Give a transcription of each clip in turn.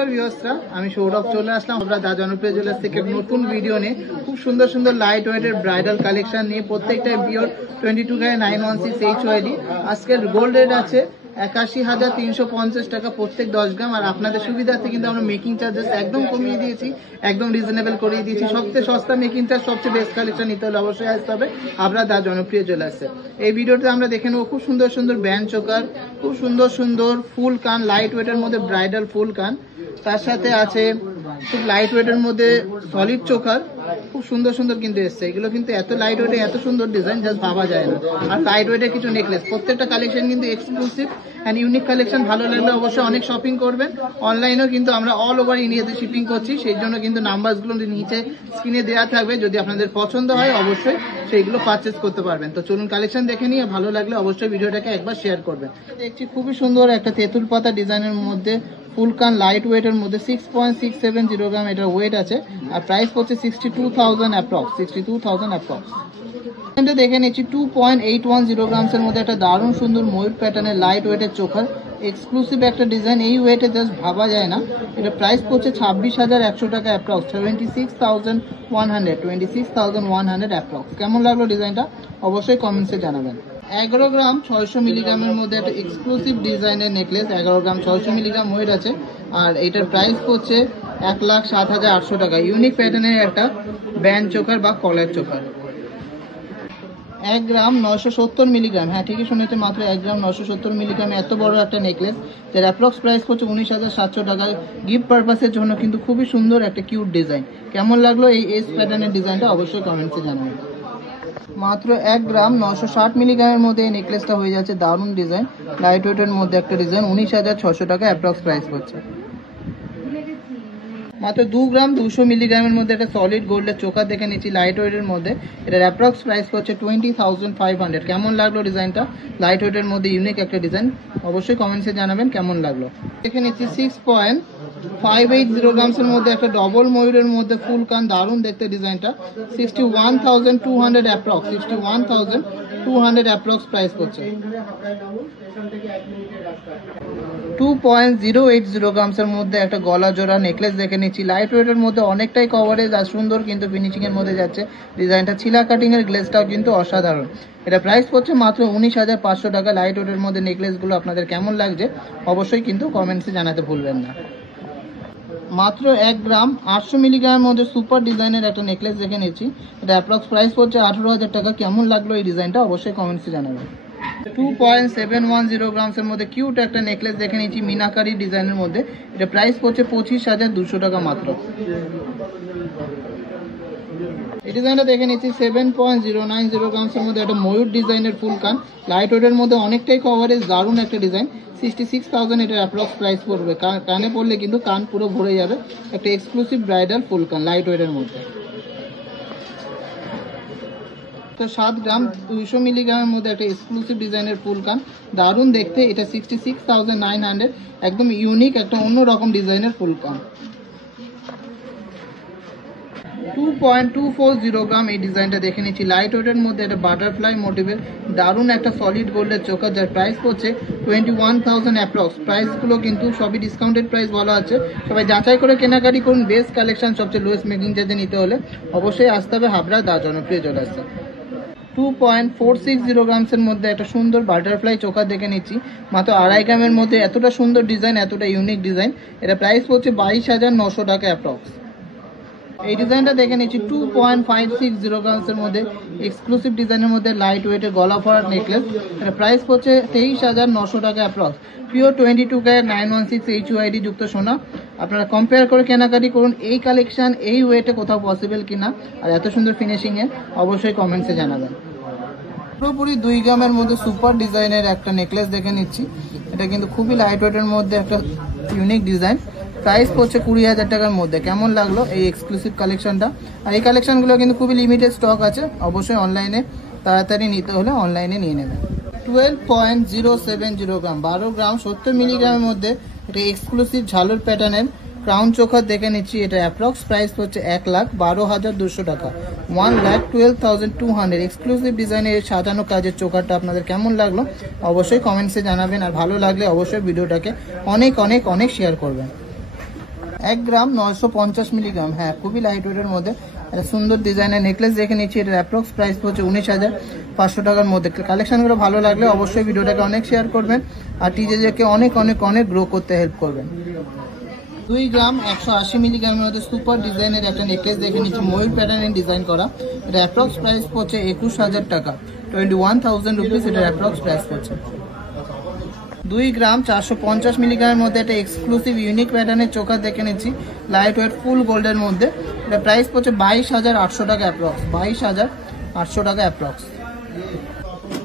নমস্কার ভিউয়ার্সরা, আমি সৌরভ চলে আসলাম আমরা দা জনপ্রিয় জুয়েলার্স থেকে নতুন ভিডিও নিয়ে। খুব সুন্দর সুন্দর লাইট ওয়েটের ব্রাইডাল কালেকশন নিয়ে, প্রত্যেকটা পিওর 22 HYD। আজকের গোল্ড রেট আছে 81,350 টাকা প্রত্যেক 10 গ্রাম। আর আপনাদের সুবিধার্থে কিন্তু আমরা মেকিং চার্জেস একদম কমিয়ে দিয়েছি, একদম রিজনেবল করিয়ে দিয়েছি। সবচেয়ে সস্তা মেকিং চার্জ, সবচেয়ে বেস্ট কালেকশন নিতে হলে অবশ্যই আসতে হবে আমরা দা জনপ্রিয় জুয়েলার্সে। এই ভিডিওতে আমরা দেখে নেবো খুব সুন্দর সুন্দর ব্যান্ড চোকার, খুব সুন্দর সুন্দর ফুল কান, লাইট ওয়েটের মধ্যে ব্রাইডাল ফুল কান। তার সাথে আছে খুব লাইট ওয়েটের মধ্যে সলিড চোকার, খুব সুন্দর সুন্দর কিন্তু এসছে। এগুলো কিন্তু এত লাইট ওয়েটে এত সুন্দর ডিজাইন জাস্ট ভাবা যায় না। আর লাইট ওয়েটের কিছু নেকলেস, প্রত্যেকটা কালেকশন কিন্তু এক্সক্লুসিভ অ্যান্ড ইউনিক কালেকশন। ভালো লাগলে অবশ্যই অনেক শপিং করবেন। অনলাইনেও কিন্তু আমরা অল ওভার ইন্ডিয়াতে শিপিং করছি, সেই জন্য কিন্তু নাম্বারগুলো নিচে স্ক্রিনে দেওয়া থাকবে। যদি আপনাদের পছন্দ হয় অবশ্যই সেইগুলো পারচেস করতে পারবেন। তো চলুন কালেকশন দেখে নিয়ে, ভালো লাগলে অবশ্যই ভিডিওটাকে একবার শেয়ার করবেন। দেখছি খুবই সুন্দর একটা তেঁতুল পাতা ডিজাইনের মধ্যে ফুল কান লাইট ওয়েটের মধ্যে 6.670 গ্রাম এটার ওয়েট আছে। আর প্রাইস পড়ছে 62,000 অ্যাপ্রক্স, 62,000 অ্যাপ্রক্স। এটা দেখে নিচ্ছি 2.810 গ্রামস এর মধ্যে একটা দারুণ সুন্দর ময়ূর প্যাটার্নের লাইট ওয়েটের চোখার, এক্সক্লুসিভ একটা ডিজাইন। এই ওয়েটে জাস্ট ভাবা যায় না। এটা প্রাইস পড়ছে 26,100 টাকা অ্যাপ্রক্স, 26,100 অ্যাপ্রক্স। কেমন লাগলো ডিজাইনটা অবশ্যই কমেন্টসে জানাবেন। 11 গ্রাম 600 মিলিগ্রামের মধ্যে একটা এক্সক্লুসিভ ডিজাইনের নেকলেস, 11 গ্রাম 600 মিলিগ্রাম ওয়েট আছে। আর এটার প্রাইস পড়ছে 1,07,800 টাকা। ইউনিক প্যাটার্নের একটা ব্যান্ড চোকার বা কলার চোকার। 1 গ্রাম 970 মিলিগ্রাম, হ্যাঁ ঠিকই শুনেছে, মাত্র 1 গ্রাম 970 মিলিগ্রাম এত বড় একটা নেকলেস, যার অ্যাপ্রক্স প্রাইস পড়ছে 19,700 টাকা। গিফট পারপাসের জন্য কিন্তু খুবই সুন্দর একটা কিউট ডিজাইন। কেমন লাগলো এই এস প্যাটার্নের ডিজাইনটা অবশ্যই কমেন্টসে জানাবেন। মাত্র 1 গ্রাম 960 মিলিগ্রামের মধ্যে এই নেকলেসটা হয়ে যাচ্ছে দারুণ ডিজাইন, লাইট ওয়েটের মধ্যে একটা ডিজাইন, 19,600 টাকা অ্যাপ্রক্স প্রাইস পড়ছে। মাত্র 2 গ্রাম 200 মিলিগ্রামের মধ্যে একটা সলিড গোল্ডের চোখা দেখে নিচ্ছি লাইট ওয়েটের মধ্যে। এটার অ্যাপ্রক্স প্রাইস পড়ছে 20,500। কেমন লাগলো ডিজাইনটা? লাইট ওয়েটের মধ্যে ইউনিক একটা ডিজাইন, অবশ্যই কমেন্টসে জানাবেন কেমন লাগলো। দেখে নিচ্ছি 6.580 গ্রামসের মধ্যে একটা ডবল ময়ূরের মধ্যে ফুল কান, দারুণ দেখতে ডিজাইনটা, 61,200 অ্যাপ্রক্স, 61,200 অ্যাপ্রক্স প্রাইস পড়ছে। 2.080 গ্রামসের মধ্যে একটা গলা জোড়া নেকলেস দেখে নিচ্ছি লাইট ওয়েটের মধ্যে, অনেকটাই কভারেজ আর সুন্দর কিন্তু ফিনিশিং এর মধ্যে যাচ্ছে ডিজাইনটা। ছিলা কাটিং এর গ্লেসটাও কিন্তু অসাধারণ। এটা প্রাইস পড়ছে মাত্র 19,500 টাকা। লাইট ওয়েটের মধ্যে নেকলেসগুলো আপনাদের কেমন লাগছে অবশ্যই কিন্তু কমেন্টসে জানাতে ভুলবেন না। মাত্র 1 গ্রাম 800 মিলিগ্রামের মধ্যে সুপার ডিজাইনের একটা নেকলেস দেখে নিচ্ছি, এটা অ্যাপ্রক্স প্রাইস পড়ছে 18,000 টাকা। কেমন লাগলো এই ডিজাইনটা অবশ্যই কমেন্টসে জানাবেন। 2.710 গ্রামসের মধ্যে কিউট একটা নেকলেস দেখে নিচ্ছি মিনাকারি ডিজাইনের মধ্যে, এটা প্রাইস পড়ছে 25,200 টাকা মাত্র। এই ডিজাইনটা দেখে নিচ্ছি 7.090 গ্রামসের মধ্যে একটা ময়ূর ডিজাইনের ফুল কান, লাইট ওয়েটের মধ্যে অনেকটাই কভারেজ, দারুণ একটা ডিজাইন, 66,000 এটার অ্যাপ্রক্স প্রাইস পড়বে। কানে পড়লে কিন্তু কান পুরো ভরে যাবে। একটা এক্সক্লুসিভ ব্রাইডাল ফুল কান লাইট ওয়েটের মধ্যে। 7 গ্রাম 200 মিলিগ্রামের মধ্যে একটা এক্সক্লুসিভ ডিজাইনের ফুল কান, দারুণ দেখতে, এটা 66,900, একদম ইউনিক একটা অন্যরকম ডিজাইনের ফুল কান। 2.240 গ্রাম এই ডিজাইনটা দেখে নিচ্ছি লাইট ওয়েটের মধ্যে একটা বাটারফ্লাই মোটিভের দারুণ একটা সলিড গোল্ডের চোখা, যার প্রাইস পড়ছে 21,000 অ্যাপ্রক্স। প্রাইসগুলো কিন্তু সবই ডিসকাউন্টেড প্রাইস বলা আছে, সবাই যাচাই করে কেনাকাটি করুন। বেস্ট কালেকশন সবচেয়ে লোয়েস্ট মেকিং চার্জে নিতে হলে অবশ্যই আসতে হবে হাবড়া দা জনপ্রিয় জুয়েলার্সে। 2.460 গ্রামসের মধ্যে একটা সুন্দর বাটারফ্লাই চোখা দেখে নিচ্ছি, মাত্র 2.5 গ্রামের মধ্যে এতটা সুন্দর ডিজাইন, এতটা ইউনিক ডিজাইন, এটা প্রাইস পড়ছে 22,900 টাকা অ্যাপ্রক্স। এই ডিজাইনটা দেখে নিচ্ছি 2.560 গ্রামসের মধ্যে এক্সক্লুসিভ ডিজাইনের মধ্যে লাইট ওয়েটের গলা ফরার নেকলেস, এটা প্রাইস পড়ছে 23,900 টাকা অ্যাপ্রক্স। পিওর 22 ক্যারেট 916 HYD যুক্ত সোনা। আপনারা কম্পেয়ার করে কেনাকাটি করুন এই কালেকশন এই ওয়েটে কোথাও পসিবল কিনা, আর এত সুন্দর ফিনিশিংয়ে অবশ্যই কমেন্টসে জানাবেন। পুরোপুরি 2 গ্রামের মধ্যে সুপার ডিজাইনের একটা নেকলেস দেখে নিচ্ছি, এটা কিন্তু খুবই লাইট ওয়েটের মধ্যে একটা ইউনিক ডিজাইন, প্রাইস পড়ছে 20,000 টাকার মধ্যে। কেমন লাগলো এই এক্সক্লুসিভ কালেকশনটা? আর এই কালেকশনগুলো কিন্তু খুবই লিমিটেড স্টক আছে, অবশ্যই অনলাইনে তাড়াতাড়ি নিতে হলে অনলাইনে নিয়ে নেবেন। 12.070 গ্রাম 12 গ্রাম 70 মিলিগ্রামের মধ্যে এটা এক্সক্লুসিভ ঝালর প্যাটার্নের ক্রাউন চোখা দেখে নিচ্ছি, এটা অ্যাপ্রক্স প্রাইস হচ্ছে 1,12,200 টাকা, 1,12,200। এক্সক্লুসিভ ডিজাইনের সাজানো কাজের চোখাটা আপনাদের কেমন লাগলো অবশ্যই কমেন্টসে জানাবেন, আর ভালো লাগলে অবশ্যই ভিডিওটাকে অনেক অনেক অনেক শেয়ার করবেন। 1 গ্রাম 950 মিলিগ্রাম, হ্যাঁ খুবই লাইট ওয়েটের মধ্যে একটা সুন্দর ডিজাইনের নেকলেস দেখে নিচ্ছি। এটার অ্যাপ্রক্স প্রাইস হচ্ছে 19,500 টাকার মধ্যে। কালেকশনগুলো ভালো লাগলে অবশ্যই ভিডিওটাকে অনেক শেয়ার করবেন আর টিজেকে অনেক অনেক অনেক গ্রো করতে হেল্প করবেন। 2 গ্রাম 180 মিলিগ্রামের মধ্যে সুপার ডিজাইনের একটা নেকলেস দেখে নিচ্ছি, ময়ূর প্যাটার্নের ডিজাইন করা। এটা অ্যাপ্রক্স প্রাইস হচ্ছে 21,000 টাকা, 21,000 রুপিস এটার অ্যাপ্রক্স প্রাইস হচ্ছে। 2 গ্রাম 450 মিলিগ্রামের মধ্যে একটা এক্সক্লুসিভ ইউনিক প্যাটার্নের চোকার দেখে নিচ্ছি, লাইট ওয়েট ফুল গোল্ডের মধ্যে। এটা প্রাইস হচ্ছে 22,800 টাকা অ্যাপ্রক্স, 22,800 টাকা অ্যাপ্রক্স।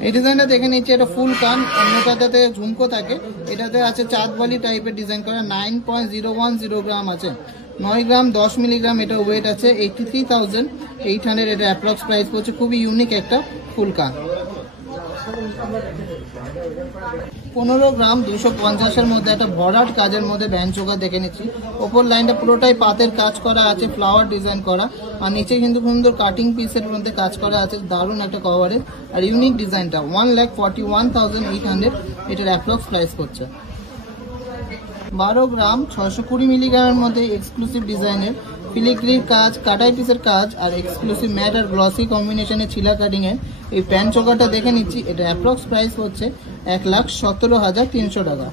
এই ডিজাইনটা দেখে নিচ্ছি, এটা ফুল কান, অন্যটাতে ঝুমকো থাকে, এটাতে আছে চাঁদবালি টাইপের ডিজাইন করা। 9.010 গ্রাম আছে, 9 গ্রাম 10 মিলিগ্রাম এটা ওয়েট আছে। 83,800 এটা অ্যাপ্রক্স প্রাইস পড়ছে। খুবই ইউনিক একটা ফুল কান। 15 গ্রাম 250-এর মধ্যে একটা ভরাট কাজের মধ্যে ব্যান্ড চোকার দেখে নিচ্ছি। ওপর লাইনটা পুরোটাই পাতের কাজ করা আছে, ফ্লাওয়ার ডিজাইন করা, আর নিচে কিন্তু সুন্দর কাটিং পিসের মধ্যে কাজ করা আছে, দারুণ একটা কভারের আর ইউনিক ডিজাইনটা। 1,41,800 এটার অ্যাপ্রক্স প্রাইস করছে। 12 গ্রাম 620 মিলিগ্রামের মধ্যে এক্সক্লুসিভ ডিজাইনের ফিলিগ্রির কাজ, কাটাই পিসের কাজ আর এক্সক্লুসিভ ম্যাট আর গ্লসি কম্বিনেশনের ছিলা কাটিং এর এই প্যান্ট চোকারটা দেখে নিচ্ছি। এটা অ্যাপ্রক্স প্রাইস হচ্ছে 1,17,300 টাকা।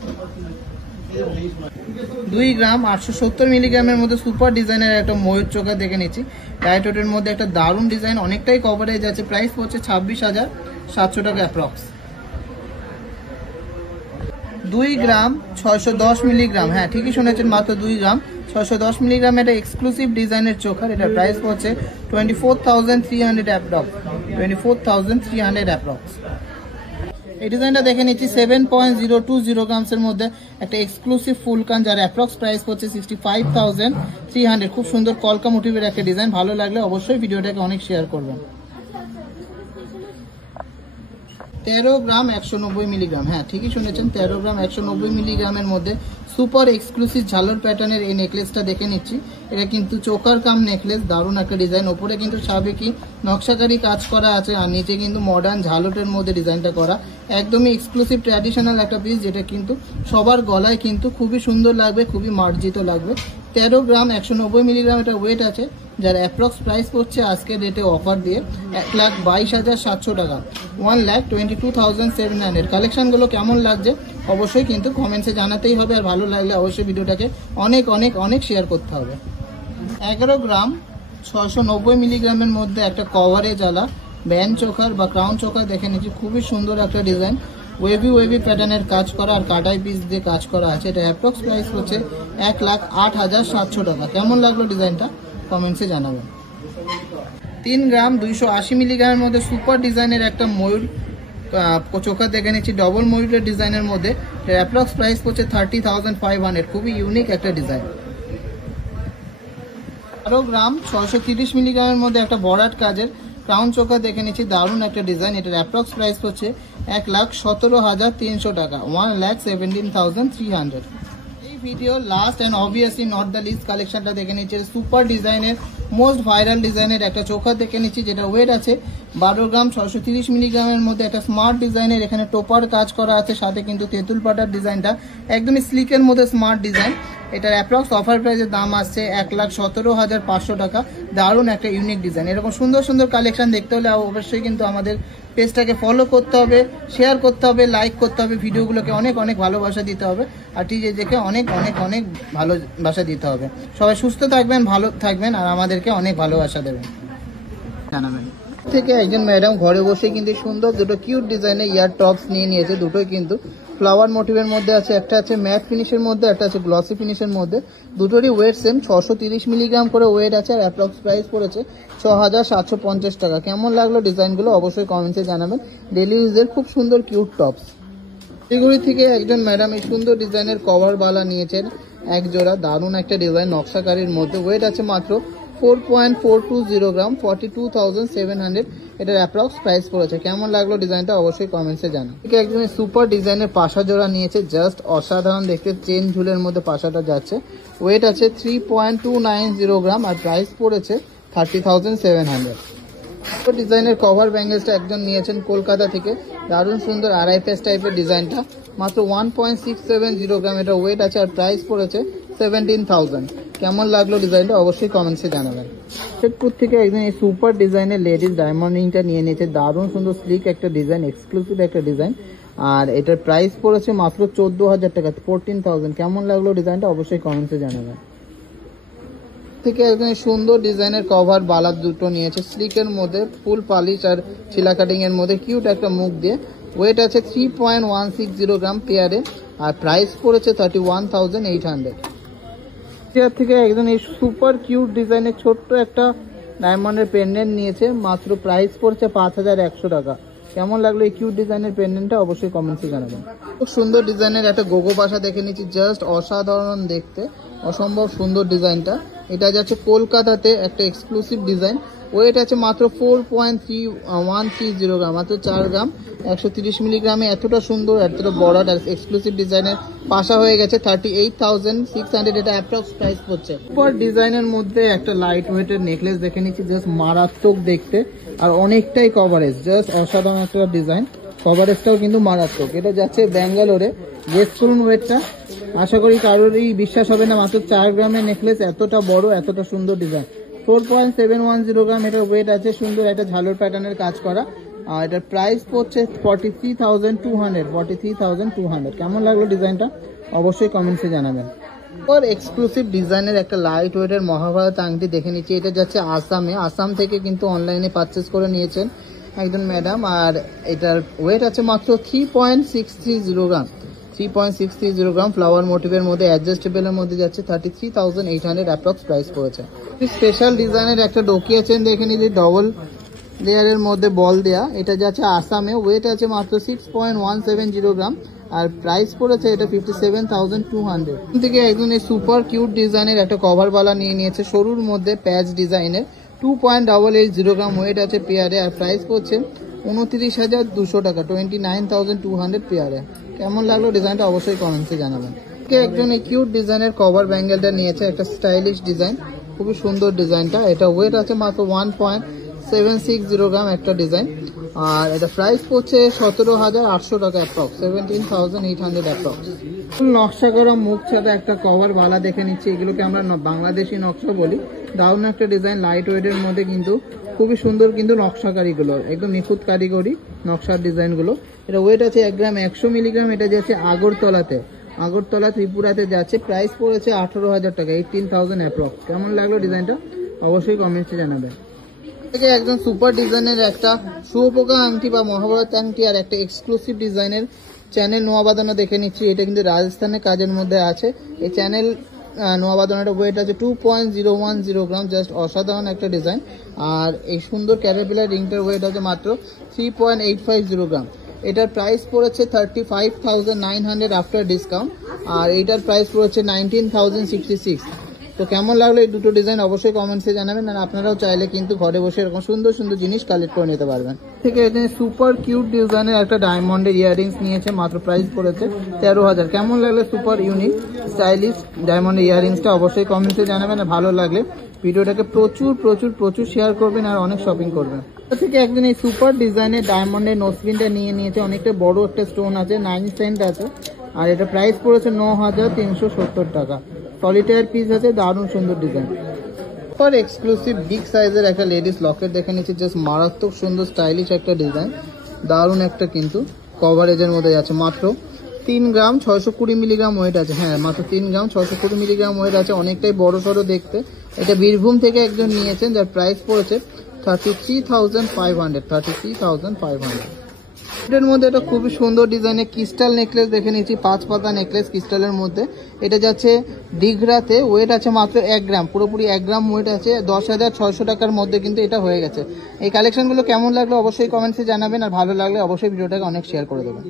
2 গ্রাম 870 মিলিগ্রামের মধ্যে সুপার ডিজাইনের একটা ময়ূর চোকার দেখে নিচ্ছি, লাইট ওয়েটের মধ্যে একটা দারুণ ডিজাইন, অনেকটাই কভারেজ আছে। প্রাইস হচ্ছে 26,700 টাকা অ্যাপ্রক্স। 2 গ্রাম 610 মিলিগ্রাম, হ্যাঁ ঠিকই শুনেছেন, মাত্র 2 গ্রাম 610 মিলিগ্রাম এটা এক্সক্লুসিভ ডিজাইনের চোখার। এটা প্রাইস হচ্ছে 24,300 অ্যাপ্রক্স, 24,300 অ্যাপ্রক্স। এই ডিজাইনটা দেখে নিচ্ছি 7.020 গ্রামসের মধ্যে একটা এক্সক্লুসিভ ফুল কান, যার অ্যাপ্রক্স প্রাইস হচ্ছে 65,300। খুব সুন্দর কলকা মোটিভের একটা ডিজাইন, ভালো লাগলে অবশ্যই ভিডিওটাকে অনেক শেয়ার করবেন। 13 গ্রাম 190 মিলিগ্রাম, হ্যাঁ ঠিকই শুনেছেন, 13 গ্রাম 190 মিলিগ্রামের মধ্যে সুপার এক্সক্লুসিভ ঝালর প্যাটার্নের এই নেকলেসটা দেখে নিচ্ছি। এটা কিন্তু চোকার কাম নেকলেস, দারুণ একটা ডিজাইন। ওপরে কিন্তু সাবেকি নকশাকারী কাজ করা আছে আর নিচে কিন্তু মডার্ন ঝালটের মধ্যে ডিজাইনটা করা। একদমই এক্সক্লুসিভ ট্র্যাডিশনাল একটা পিস, যেটা কিন্তু সবার গলায় কিন্তু খুবই সুন্দর লাগবে, খুবই মার্জিত লাগবে। 13 গ্রাম 190 মিলিগ্রাম এটা ওয়েট আছে, যার অ্যাপ্রক্স প্রাইস পড়ছে আজকের রেটে অফার দিয়ে 1,22,700 টাকা, 1,22,700। কালেকশনগুলো কেমন লাগছে অবশ্যই কিন্তু কমেন্টসে জানাতেই হবে, আর ভালো লাগলে অবশ্যই ভিডিওটাকে অনেক অনেক অনেক শেয়ার করতে হবে। 11 গ্রাম 690 মিলিগ্রামের মধ্যে একটা কভারে জ্বালা ব্যান্ড চোকার বা ক্রাউন চোকার দেখে নিচ্ছি, খুবই সুন্দর একটা ডিজাইন, ওয়েভি প্যাটার্নের কাজ করা আর কাটাই পিস দিয়ে কাজ করা আছে। এটা অ্যাপ্রক্স প্রাইস হচ্ছে 1,08,700 টাকা। কেমন লাগলো ডিজাইনটা কমেন্টসে জানাবেন। 3 গ্রাম 280 মিলিগ্রামের মধ্যে সুপার ডিজাইনের একটা ময়ূর চোখা দেখে নিচ্ছি, ডবল ময়ূরের ডিজাইনের মধ্যে। অ্যাপ্রক্স প্রাইস হচ্ছে 30,500। খুবই ইউনিক একটা ডিজাইন। 12 গ্রাম 630 মিলিগ্রামের মধ্যে একটা ভরাট কাজের ক্রাউন চোখা দেখে নিচ্ছি, দারুণ একটা ডিজাইন। এটার অ্যাপ্রক্স প্রাইস হচ্ছে 1,17,300 টাকা, 1,17,300। এই video last and obviously not the list কালেকশনটা দেখে নিচ্ছি, সুপার ডিজাইনের মোস্ট ভাইরাল ডিজাইনের একটা চোখা দেখে নিচ্ছি, যেটা ওয়েট আছে 12 গ্রাম 630 মিলিগ্রামের মধ্যে। একটা স্মার্ট ডিজাইনের এখানে টোপার কাজ করা আছে, সাথে কিন্তু তেঁতুল পাটার ডিজাইনটা একদমই স্লিকের মধ্যে স্মার্ট ডিজাইন। এটার অ্যাপ্রক্স অফার প্রাইসের দাম আসছে 1,17,500 টাকা। দারুণ একটা ইউনিক ডিজাইন। এরকম সুন্দর সুন্দর কালেকশন দেখতে হলে অবশ্যই কিন্তু আমাদের পেজটাকে ফলো করতে হবে, শেয়ার করতে হবে, লাইক করতে হবে, ভিডিওগুলোকে অনেক অনেক ভালোবাসা দিতে হবে, আর টিজেকে অনেক অনেক অনেক ভালোবাসা দিতে হবে। সবাই সুস্থ থাকবেন, ভালো থাকবেন, আর আমাদেরকে অনেক ভালোবাসা দেবেন, জানাবেন। থেকে একজন ম্যাডাম ঘরে বসে কিন্তু সুন্দর দুটো কিউট ডিজাইনের ইয়ার টপস নিয়ে নিয়েছে। দুটোই কিন্তু ফ্লাওয়ার মোটিভের মধ্যে আছে, একটা আছে ম্যাট ফিনিশের মধ্যে, একটা আছে গ্লসি ফিনিশের মধ্যে। দুটোরই ওয়েট সেম, 630 মিলিগ্রাম করে ওয়েট আছে, আর অ্যাপ্রক্স প্রাইস পড়েছে 6,750 টাকা। কেমন লাগলো ডিজাইনগুলো অবশ্যই কমেন্টসে জানাবেন। ডেলি ইউজের খুব সুন্দর কিউট টপস। এগুলি থেকে একজন ম্যাডাম এই সুন্দর ডিজাইনের কভার বালা নিয়েছেন এক জোড়া, দারুণ একটা ডিজাইন নকশাকারীর মধ্যে। ওয়েট আছে মাত্র 4.420 গ্রাম, 42,700। এটার অ্যাপ্রক্স প্রাইস পড়েছে। কেমন লাগলো ডিজাইনটা অবশ্যই কমেন্টসে জানান। ঠিক একজন সুপার ডিজাইনের পাশা জোড়া নিয়েছে, জাস্ট অসাধারণ দেখতে, চেন ঝুলের মধ্যে পাশাটা যাচ্ছে। ওয়েট আছে 3.290 গ্রাম, আর প্রাইস পড়েছে 30,700। ডিজাইনের কভার ব্যাঙ্গেলসটা একজন নিয়েছেন কলকাতা থেকে, দারুণ সুন্দর আড়াই পেস টাইপের ডিজাইনটা, মাত্র 1.670 গ্রাম। এটা ওয়েট আছে, আর প্রাইস পড়েছে 17,000। কেমন লাগলো ডিজাইনটা অবশ্যই কমেন্টসে জানাবেন। শেরপুর থেকে একদম এই সুপার ডিজাইনের লেডিস ডায়মন্ড রিংটা নিয়ে নিয়েছে, দারুণ সুন্দর স্লিক একটা ডিজাইন, এক্সক্লুসিভ একটা ডিজাইন। আর এটার প্রাইস পড়েছে মাত্র 14,000 টাকা, 14,000। কেমন লাগলো ডিজাইনটা অবশ্যই কমেন্টসে জানাবেন। থেকে একদম সুন্দর ডিজাইনের কভার বালা দুটো নিয়েছে, স্লিকের মধ্যে ফুল পালিশ আর চিলা কাটিং এর মধ্যে কিউট একটা মুখ দিয়ে। ওয়েট আছে 3.160 গ্রাম পেয়ারে, আর প্রাইস পড়েছে 31,800। চেয়ার থেকে একদম এই সুপার কিউট ডিজাইনের ছোট্ট একটা ডায়মন্ডের পেন্ডেন্ট নিয়েছে, মাত্র প্রাইস পড়ছে 5,100 টাকা। কেমন লাগলো এই কিউট ডিজাইনের পেন্ডেন্টটা অবশ্যই কমেন্টসে জানাবেন। খুব সুন্দর ডিজাইনের একটা গোগো বাসা দেখে নিচ্ছি, জাস্ট অসাধারণ দেখতে, অসম্ভব সুন্দর ডিজাইনটা। এটা যাচ্ছে কলকাতাতে একটা এক্সক্লুসিভ ডিজাইন। ওয়েট আছে মাত্র 4.130 গ্রাম, মাত্র 4 গ্রাম 130 মিলিগ্রামে। এতটা সুন্দর, এতটা বড় এক্সক্লুসিভ ডিজাইনের পাশা হয়ে গেছে 38,600। এটা অ্যাপ্রক্স প্রাইস পড়ছে। সুপার ডিজাইনের মধ্যে একটা লাইট ওয়েটের নেকলেস দেখে নিচ্ছি, জাস্ট মারাত্মক দেখতে আর অনেকটাই কভারেজ, জাস্ট অসাধারণ একটা ডিজাইন। কভারেজটাও কিন্তু মারাত্মক। এটা যাচ্ছে ব্যাঙ্গালোরে। গেস করুন ওয়েটটা, আশা করি কারোরই বিশ্বাস হবে না, মাত্র 4 গ্রামের নেকলেস, এতটা বড়, এতটা সুন্দর ডিজাইন। 4.710 গ্রাম এটার ওয়েট আছে। সুন্দর একটা ঝালর প্যাটার্নের কাজ করা, আর এটার প্রাইস পড়ছে 43,200। কেমন লাগলো ডিজাইনটা অবশ্যই কমেন্টসে জানাবেন। এক্সক্লুসিভ ডিজাইনের একটা লাইট ওয়েটের মহাভারত আংটি দেখে নিচ্ছি। এটা যাচ্ছে আসামে, আসাম থেকে কিন্তু অনলাইনে পারচেস করে নিয়েছেন একজন ম্যাডাম। আর এটার ওয়েট আছে মাত্র 3.630 গ্রাম, 3.630 গ্রাম। ফ্লাওয়ার মোটিভের মধ্যে অ্যাডজাস্টেবলের মধ্যে যাচ্ছে 33,800 অ্যাপ্রক্স প্রাইস পড়েছে। স্পেশাল ডিজাইনের একটা ডোকিয়া চেন দেখে নিচ্ছি, ডবল লেয়ারের মধ্যে বল দেয়া। এটা যাচ্ছে আসামে, ওয়েট আছে মাত্র 6.170 গ্রাম, আর প্রাইস পড়েছে এটা 57,200 থেকে। একদম এই সুপার কিউট ডিজাইনের একটা কভার বালা নিয়ে নিয়েছে, সরুর মধ্যে প্যাচ ডিজাইনের, 2.880 গ্রাম ওয়েট আছে পেয়ারে, আর প্রাইস পড়ছে 29,200 টাকা, 29,200 পেয়ারে। কেমন লাগলো ডিজাইনটা অবশ্যই কমেন্টসে জানাবেন। একজন এই কিউট ডিজাইনের কভার ব্যাঙ্গেলটা নিয়েছে, একটা স্টাইলিশ ডিজাইন, খুবই সুন্দর ডিজাইনটা। এটা ওয়েট আছে মাত্র 1.760 গ্রাম একটা ডিজাইন, আর এটা প্রাইস পড়ছে 17,800 টাকা, অ্যাপ্রক্স 17,800 অ্যাপ্রক্স। নকশা করা মুখ ছাড়া একটা কভার বালা দেখে নিচ্ছি, এগুলোকে আমরা বাংলাদেশি নকশা বলি। দারুণ একটা ডিজাইন, লাইট ওয়েটের মধ্যে কিন্তু খুবই সুন্দর, কিন্তু নকশা কারিগুলো একদম নিখুঁত কারিগরি নকশার ডিজাইনগুলো। এটা ওয়েট আছে 1 গ্রাম 100 মিলিগ্রাম। এটা যাচ্ছে আগরতলাতে, আগরতলা ত্রিপুরাতে যাচ্ছে। প্রাইস পড়েছে 18,000 টাকা, 18,000 অ্যাপ্রক্স। কেমন লাগলো ডিজাইনটা অবশ্যই কমেন্টসে জানাবেন। থেকে একজন সুপার ডিজাইনের একটা শুয়োপোকা আংটি বা মহাভারত আংটি, আর একটা এক্সক্লুসিভ ডিজাইনের চ্যানেল নোয়া বাঁধানো দেখে নিচ্ছি। এটা কিন্তু রাজস্থানের কাজের মধ্যে আছে। এই চ্যানেল নোয়া বাঁধানোটা ওয়েট আছে 2.010 গ্রাম, জাস্ট অসাধারণ একটা ডিজাইন। আর এই সুন্দর ক্যাটারপিলার রিংটার ওয়েট আছে মাত্র 3.850 গ্রাম। এটার প্রাইস পড়েছে 35,900 আফটার ডিসকাউন্ট, আর এইটার প্রাইস পড়েছে 19,066। তো কেমন লাগলো এই দুটো ডিজাইন অবশ্যই কমেন্টসে জানাবেন। আর আপনারাও চাইলে কিন্তু ঘরে বসে এরকম সুন্দর সুন্দর জিনিস কালেক্ট করে নিতে পারবেন। থেকে এখানে সুপার কিউট ডিজাইনের একটা ডায়মন্ডের ইয়াররিংস নিয়েছে, মাত্র প্রাইস পড়েছে 13,000। কেমন লাগলো সুপার ইউনিক স্টাইলিশ ডায়মন্ডের ইয়াররিংসটা অবশ্যই কমেন্টসে জানাবেন। আর ভালো লাগলে ভিডিওটাকে প্রচুর প্রচুর প্রচুর শেয়ার করবেন আর অনেক শপিং করবেন। থেকে একজন এই সুপার ডিজাইনের ডায়মন্ডের নোজপিনটা নিয়ে নিয়েছে, অনেকটা বড় একটা স্টোন আছে, 9 সেন্ট আছে, আর এটা প্রাইস পড়েছে 9,370 টাকা। সলিটায়ার পিস আছে, দারুণ সুন্দর ডিজাইন। সুপার এক্সক্লুসিভ বিগ সাইজের একটা লেডিস লকেট দেখে নিচ্ছি, জাস্ট মারাত্মক সুন্দর স্টাইলিশ একটা ডিজাইন, দারুণ একটা কিন্তু কভারেজের মধ্যে আছে। মাত্র 3 গ্রাম 620 মিলিগ্রাম ওয়েট আছে। হ্যাঁ, মাত্র 3 গ্রাম 620 মিলিগ্রাম ওয়েট আছে, অনেকটাই বড় সড়ো দেখতে। এটা বীরভূম থেকে একজন নিয়েছেন, যার প্রাইস পড়েছে 33,500, 33,500। এটার মধ্যে একটা খুবই সুন্দর ডিজাইনের ক্রিস্টাল নেকলেস দেখে নিচ্ছি, 5 পাতা নেকলেস ক্রিস্টালের মধ্যে। এটা যাচ্ছে দিঘরাতে, ওয়েট আছে মাত্র 1 গ্রাম, পুরোপুরি 1 গ্রাম ওয়েট আছে। 10,600 টাকার মধ্যে কিন্তু এটা হয়ে গেছে। এই কালেকশনগুলো কেমন লাগলো অবশ্যই কমেন্টসে জানাবেন, আর ভালো লাগলে অবশ্যই ভিডিওটাকে অনেক শেয়ার করে দেবেন।